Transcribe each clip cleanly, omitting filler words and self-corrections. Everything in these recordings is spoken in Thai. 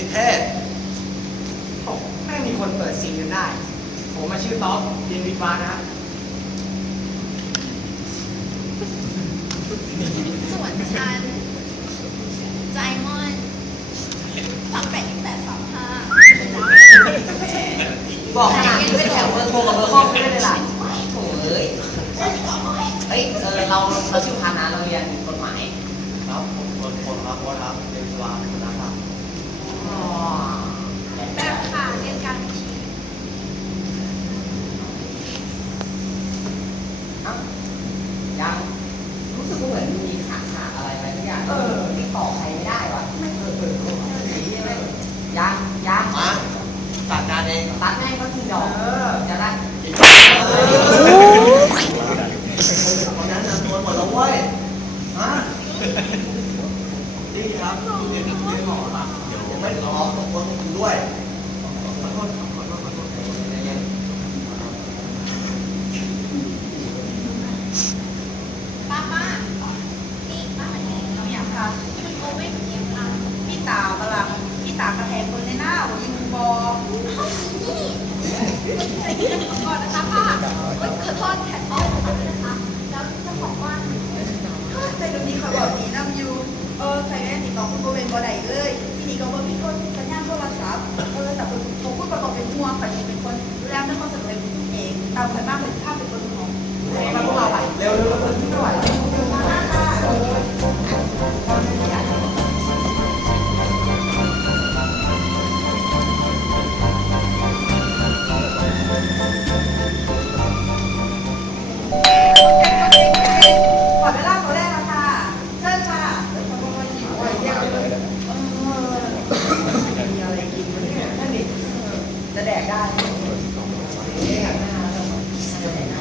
นิเทศแม่งมีคนเปิดซิงกันได้ผมมาชื่อต๊อกเรียนวิทย์วานะส่วนฉันใจมอนฟังแต่ตั้งแต่บอกขนาดนี้ไม่แถวเบอร์โทรกับเบอร์ห้องไม่ได้เลยล่ะโถ่เอ้ยเราชื่อพานาเราเรียนกฎหมายครับผมคนรับครับเรียนวิศวะนะครับแบบค่ะเรียนการบัญชียังรู้สึกเหมือนมีขาดอะไรทุกอย่างติดต่อใครไม่ได้วะไม่ยังมาตัดงานเอง ตัดแม่งก็ทีดอกจะได้คนนั้นนะตัวหมดแล้วเว้ยฮะดีครับเดี๋ยวไม่หมอครับยังไม่รอตกคนคุณด้วยขอโทษป้านี่ป้ามาเนี่ยเราอยากค่ะมันโอเว่นเหมือนยังค่ะพี่ตาบลังพี่ตากระแทกคนในหน้าวันนี้มึงบอกนี่ก่อนนะคะป้าขอโทษแขกอ้อมนะคะแล้วเจ้าของบ้านแต่เดี๋ยวนี้เขาบอกดีน้ำยูใครแน่ติดต่อคุณโบเป็นบ่ได้เลยที่นี่ก็บ่มีคนสัญญาณโทรศัพท์แต่ผมพูดประกอบเป็นห่วงฝ่ายนี้เป็นคนดูแลเรื่องความสะดวกในคุณเองตามใครบ้างเป็นภาพเป็นคนของพวกเราไปเร็วไม่ไหวมาค่ะขอเวลาตัวแรกค่ะเชิญค่ะมีอะไรกินมันเนี่ยนั่นดิจะแดกได้เนี่ยหน้าแล้วจะแดกได้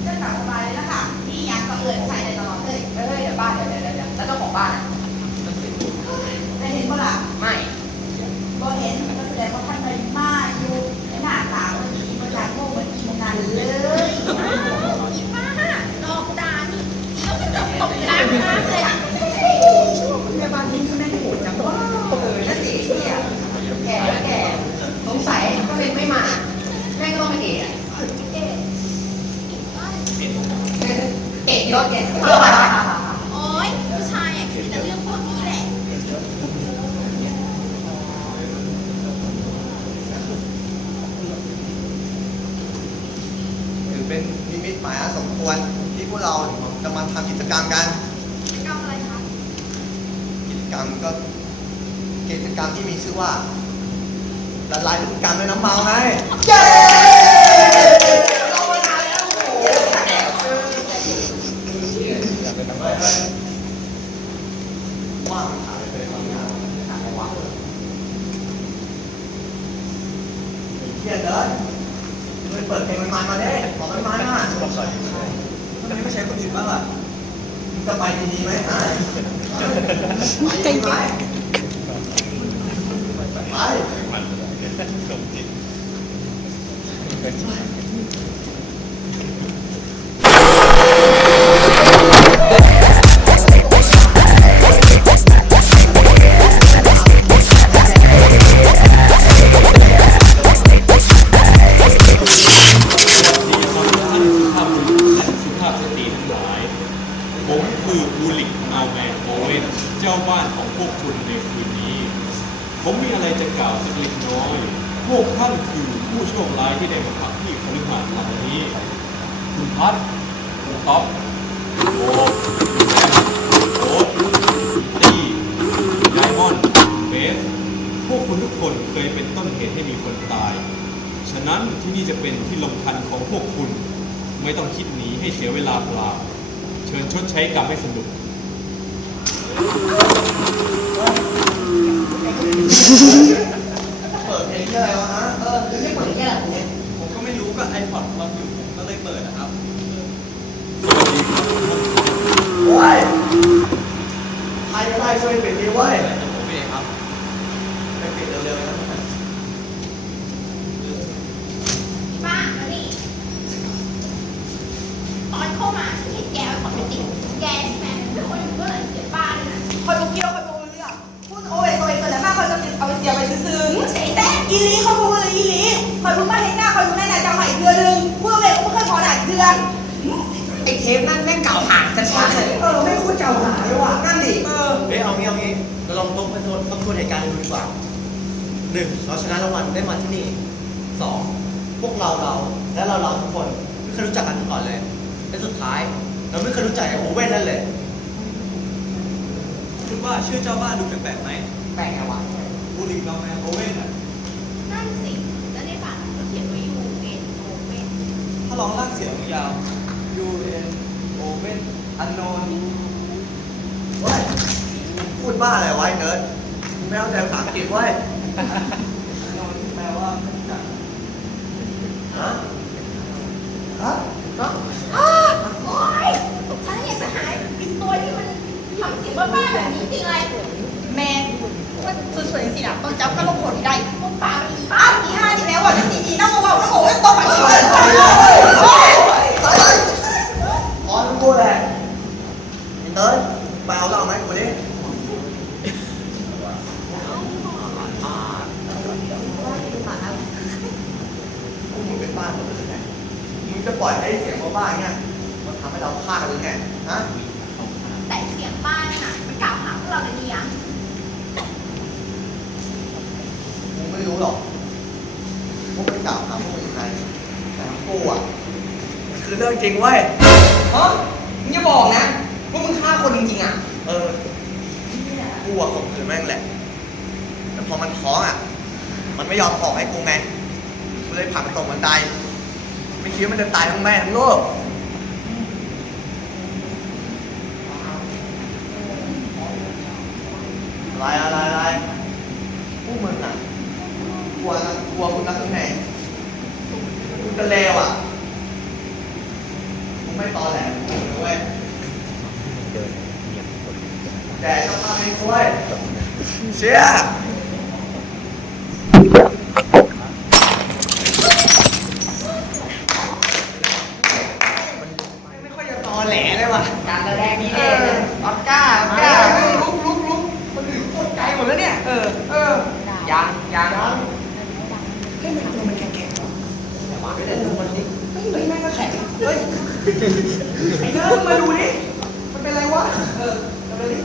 เชิญตามสบายเลยนะคะพี่ยักษ์ก็ใส่ได้ตลอดเลยเดี๋ยวบ้านเดี๋ยวแล้วเจ้าของบ้านอ่ะ ได้เห็นบ่ล่ะ ไม่ บ่เห็นก็แสดงว่าท่านไปมาอยู่หน้าตาวันนี้มันหลายโมงมันกินนั่นเลย อีป้าดอกดานี่แล้วก็ตกกลางน้ำเลยอ่ะ แม่บ้านนี้ก็ไม่โหดจังวะนั่นสิเนี่ยแก่แล้วแก่สงสัยก็เลยไม่มาแม่ก็ต้องเป็นเอกอ่ะเอกยอดแก่ โอ๊ยผู้ชายอ่ะคิดแต่เรื่องพวกนี้แหละ ถือเป็นนิมิตหมายอันสมควรที่พวกเราจะมาทำกิจกรรมกัน กิจกรรมอะไรคะ กิจกรรมที่มีชื่อว่าละลายพฤติกรรมด้วยน้ำเมาไงเย้เรามานานแล้วโอ้โหว่างขาดเลยทำงานขาดอะไรวะเที่ยเดินเปิดเพลงมันมาเด้บอกมันมาทำไมไม่ใช้คนอื่นบ้างล่ะมึงจะไปดีๆไหมฮะไปดีไหมไปผมคือบูลิกอัลแมนโอเวนเจ้าบ้านของพวกคุณในคืนนี้ ผมมีอะไรจะกล่าวสักเล็กน้อย พวกท่านคือผู้โชคร้ายที่ได้มาพักที่คฤหาสน์หลังนี้ คุณพัดคุณต๊อบโอ๊ตโอ๊ตตี้ไดมอนด์เบสพวกคุณทุกคนเคยเป็นต้นเหตุให้มีคนตาย ฉะนั้นที่นี่จะเป็นที่ลงทันของพวกคุณ ไม่ต้องคิดหนีให้เสียเวลาเปล่าเชิญชดใช้กรรมให้สนุก เปิดเพลงที่อะไรวะฮะไม่เปิดแค่ไหน ผมก็ไม่รู้ก็ไอพอดเราอยู่ผมก็เลยเปิดนะครับ โอ้ยใครก็ได้ช่วยปิดดีเว้ย ผมเองครับ ไปปิดเร็วๆนะ ป้ามานี่ตอนเข้ามาฉันเห็นแก เทปนั่นแม่งเก่าหางจะชัดเลยไม่คุ้นเก่าหางเลยว่ะนั่นดิ เฮ้ยเอางี้เราลองทบทวนเหตุการณ์ดูดีกว่าหนึ่งเราชนะรางวัลได้มาที่นี่สองพวกเราและเราทุกคนไม่เคยรู้จักกันมาก่อนเลยและสุดท้ายเราไม่เคยรู้จักไอ้โอเว่นนั่นเลย คิดว่าชื่อเจ้าบ้านดูแปลกๆไหม แปลกไงวะ บูลิกเราแมนโอเว่นอ่ะ นั่นสิแล้วในฝาหนังก็เขียนว่ายูเอ็นโอเว่น ถ้าลองลากเสียงยาว U N O V E N unknown เว้ยพูดบ้าอะไรวะไอ้เนิร์ดไม่เข้าใจภาษาอังกฤษเว้ย unknown ที่แปลว่าไม่รู้จัก ฮะฮะ โอ๊ยฉันอยากจะหายตัวที่มันทำเสียงบ้าๆแบบนี้จริงเลยแมนมันสวยๆสินะต้องจับก็ลงผลได้พวกปลาอีป้าอีห้าดีแล้วอ่ะที่ดีนั่งเบาๆแล้วโอ้ยตบไปที่เลย อ๋อทุกคนแหละไอ้เนิร์ดไปเอาเหล้าไหมกูดิพวกมึงเป็นบ้าหมดเลยหรือไงมึงจะปล่อยให้เสียงบ้าๆเงี้ยมันทำให้เราฆ่ากันหรือไงฮะ แต่เสียงบ้านน่ะมันกล่าวหาพวกเราเลยนี่อ่ะ มึงไม่รู้หรอกพวกไม่กล่าวหาพวกมึงยังไงแต่ทั้งกูอ่ะมันคือเรื่องจริงเว้ย ฮะมึงอย่าบอกนะว่ามึงฆ่าคนจริงๆอ่ะ เออกูอ่ะข่มขืนแม่งแหละแต่พอมันท้องอ่ะมันไม่ยอมออกให้กูไงกูเลยผลักมันตกบันไดไม่คิดว่ามันจะตายทั้งแม่ทั้งลูกอะไรพวกมึงอ่ะกลัวคุณนักข้างในคุณจะเลวอ่ะกูไม่ตอแหลกูเว้ยแต่เจ้าภาพไม่ช่วยเชี่ยไม่ค่อยจะตอแหลเลยว่ะ การแสดงนี้เองออสการ์ลุกคนอื่นตกใจหมดแล้วเนี่ยยังเฮ้ยมันตัวมันแข็งๆวะแต่ว่าไม่ได้ดูมันดิเฮ้ยแม่งก็แข็งเฮ้ยไอ้เนิร์ดมาดูดิมันเป็นไรวะมาดูดิ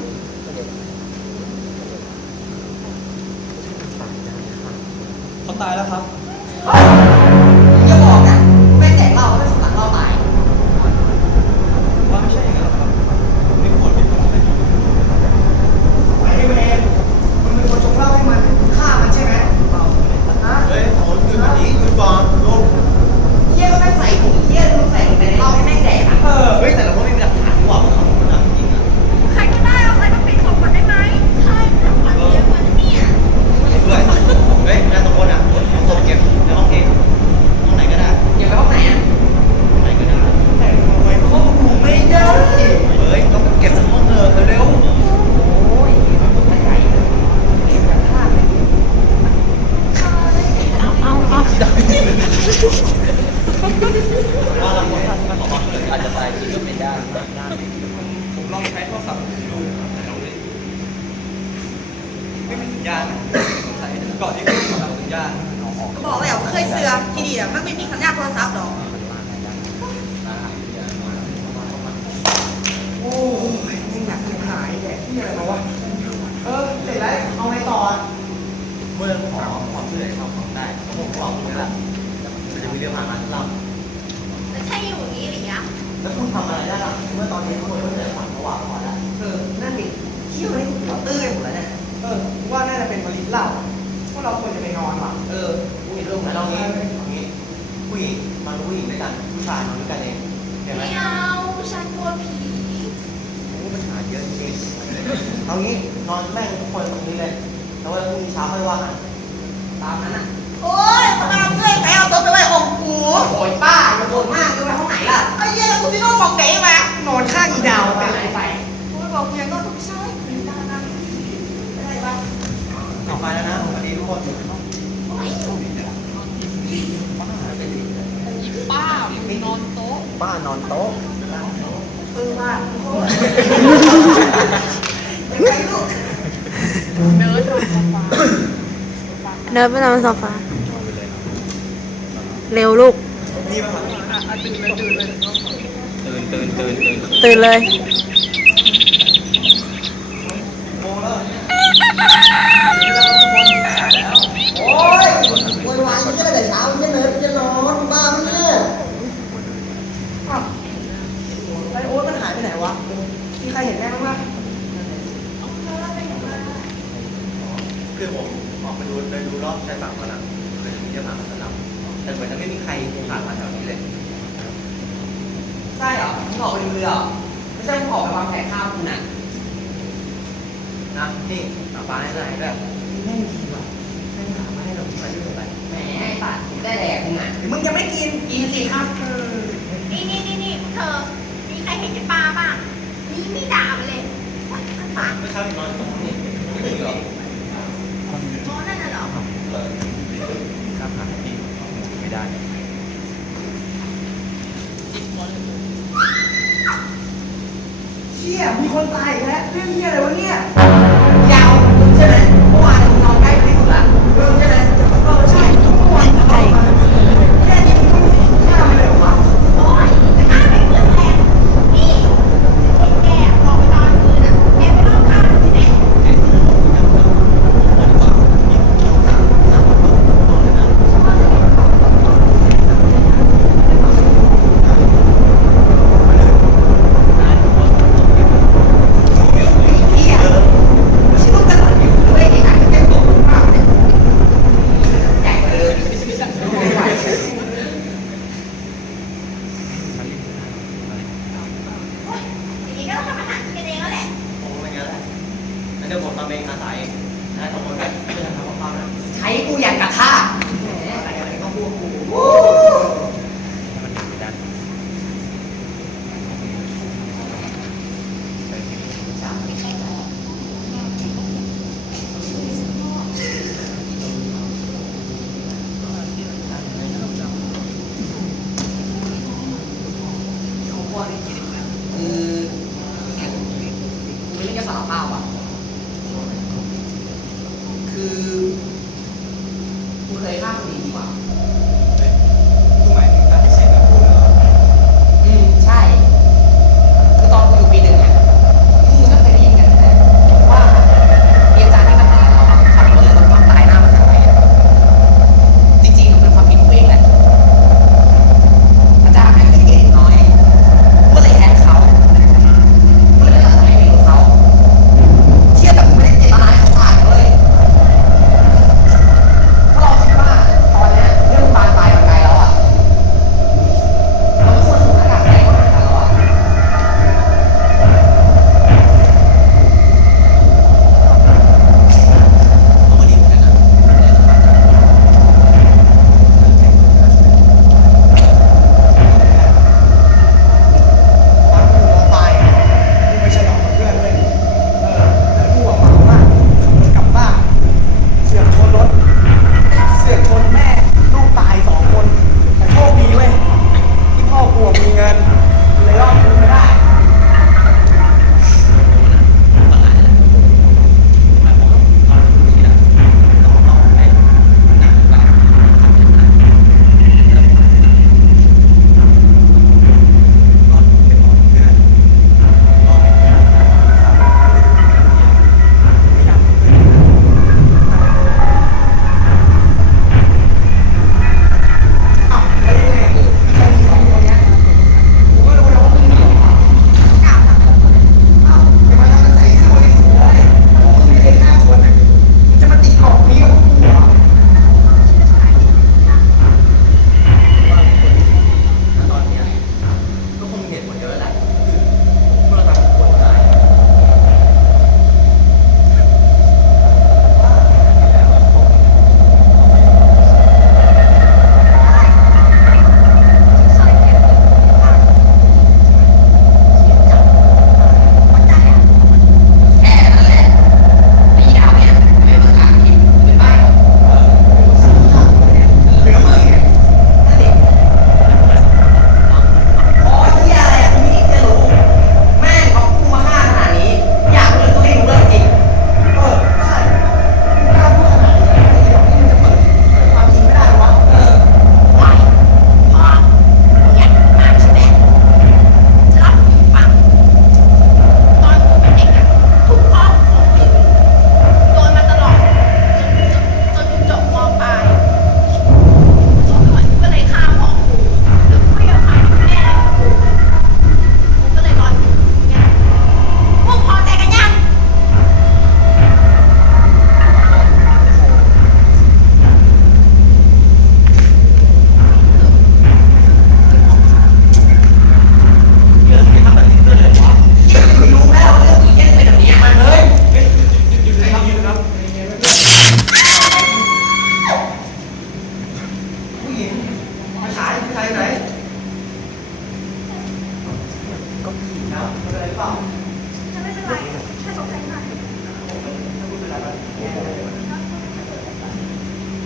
เขาตายแล้วครับ อย่าบอกนะแม่งแดกเหล้าแล้วสำลักเหล้าตาย ว่าไม่ใช่อย่างนั้นหรอกครับไม่ควรเป็นแบบนั้น ไอ้เวรมึงเป็นคนชงเหล้าให้มันฆ่ามันใช่ไหมฮะ เฮ้ยโอ้ยคือแบบนี้คือก่อนลูก เหี้ยก็แม่งใส่ถุงเหี้ยมึงใส่ลงไปในเหล้าให้แม่งแดกอ่ะ เฮ้ยแต่เราก็ไม่มีหลักฐานว่ามันทำมันจริงอ่ะ ใครก็ได้เอาใครต้องเป็นของขวัญได้ไหมใช่ของขวัญเยอะกว่าเนี่ย ด้วยเฮ้ยนายตะโกนอ่ะเอาศพเก็บในห้องเองห้องไหนก็ได้ อย่าไปห้องไหนอ่ะ ห้องไหนก็ได้ แต่ทำไมห้องกูไม่ได้ เฮ้ยต้องเก็บในห้องเร็ว โอ้ยมันตัวใหญ่เลยเก็บกันพลาดเลย ว่าเราอาจจะตายจริงก็ไม่ได้ ผมลองใช้โทรศัพท์ดูไม่มีสัญญาณสงสัยก่อนที่จะทำสัญญาณ ก็บอกแล้วเคยเสือทีเดียวมันไม่มีสัญญาณโทรศัพท์หรอก โอ้ยมึงหนักมึงหายแดกที่อะไรมาวะเสร็จแล้วเอาไงต่อ เมื่อขอความช่วยเหลือของได้ผมบอกคุณแล้วมันจะมีเรื่องผ่านมาที่เรา แต่ใช่อยู่อย่างนี้หรือยัง แล้วคุณทำอะไรได้ล่ะเมื่อตอนนี้ทุกคนก็เหนื่อยฝันเขาว่าพอแล้ว นั่นดิเที่ยวให้หัวตื้อหมดแล้วเนี่ยว่าน่าจะเป็นมะลิเหล้าพวกเราควรจะไปนอนว่ะผู้หญิงเรื่องไหนเรางี้ผู้หญิงมันผู้หญิงด้วยกันผู้ชายมันด้วยกันเองเห็นไหม ไม่เอาฉันกลัวผี ปัญหาเยอะจริงเอางี้นอนแม่งทุกคนตรงนี้เลยแล้ววันพรุ่งนี้เช้าค่อยว่ากัน ตามนั้นอ่ะ โอ๊ยพนักเพื่อนใครเอาตัวไปไว้องกู โอ้ยป้าอย่าบ่นมากจะไปห้องไหนล่ะ ไอ้เหี้ยแล้วกูที่ต้องมองเก๋มาน อนข้างอีดาวเป็นไรไป กูบอกกูยังก็ต้องใช่เป็นดาราอะไรบ้าง ออกมาแล้วนะสวัสดีทุกคน ป้าไปนอนโต๊ะ บ้านอนโต๊ะ ว่า เนิร์ดนอนโซฟา เดินไปนอนโซฟาเร็วลูก นี่ป่ะครับตื่น ตื่นเลย โมงแล้ว โอ้ยโวยวายยังไม่ได้แต่เช้ายังเนิร์ดจะนอนบ้าไหมเนี่ยอ้าวไอ้โอ๊ตมันหายไปไหนวะ มีใครเห็นแน่บ้างปะ คือผมออกมาดูรอบชายฝั่งมาแล้วคือมีจะผ่านมาสลับแต่เหมือนจะไม่มีใครผ่านมาแถวนี้เลย ใช่เหรอมึงออกไปดูเรือเหรอไม่ใช่มึงออกไปวางแผนฆ่าคุณน่ะ นะนี่หาปลาให้ไหนด้วย แม่งดีว่ะแม่งหามาให้เรา มาที่ผมไป แหมไอ้สัตว์ได้แดกมึงอ่ะมึงจะไม่กิน กินสิครับ นี่พวกเธอ มีใครเห็นยายปลาบ้างนี่ไม่ด่ามันเลยปาก ไม่ใช่นอนตรงนี้ไม่ถึงหรอ โม้นั่นน่ะเหรอ ครับหาที่ไม่ได้ เชี่ยมีคนตายอีกแล้วเรื่องเหี้ยอะไรวะเนี่ย ยาวใช่ไหมเมื่อวานมึงนอนใกล้ไปที่สุดละใช่ไหมใช่เมื่อวานนอนแค่นี้มึงต้องฆ่ามันเลยเหรอวะ โอ๊ยจะฆ่าไม่เรื่องแรงนี่เด็กแกออกไปตอนคืนน่ะแกไปรอบข้างใช่ไหม เหี้ย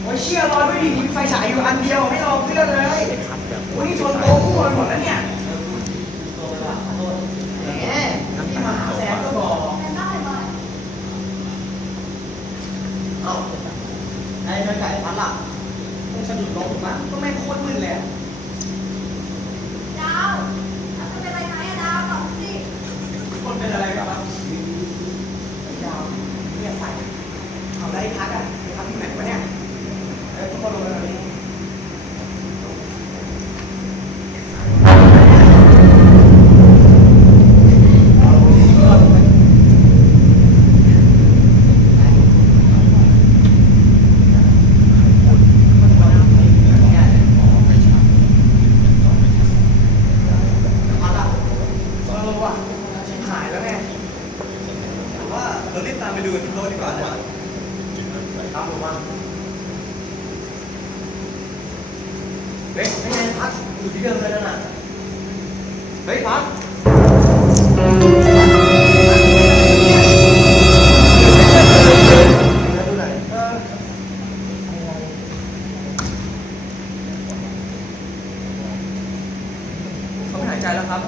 โอ้ยเชี่ยรอด้วยดิมีไฟฉายอยู่อันเดียวไม่รอเพื่อนเลยโอ้ยนี่ชนโต๊ะคู่กันหมดแล้วเนี่ยแหมที่มาหาแซมก็บอก เอ้าไอ้ไก่พัดล่ะไม่สะดุดล้มมั้ง ก็ไม่งโคตรมืดเลยอะ ดาวแล้วจะเป็นอะไรไหมอะดาวบอกสิ คนเป็นอะไรกันวะไอ้ดาวเนี่ยไฟเอาได้พักอ่ะไปพักที่ไหนวะเนี่ยทุกคนลงไปแบบนี้หายแล้วไง ผมว่าเรารีบตามไปดูที่โต๊ะดีกว่านะ ตามผมมาเฮ้ยไม่ไงพักอยู่ที่เดิมเลยนั่นน่ะเฮ้ยพักดูหน่อยเขาไม่หายใจแล้วครับ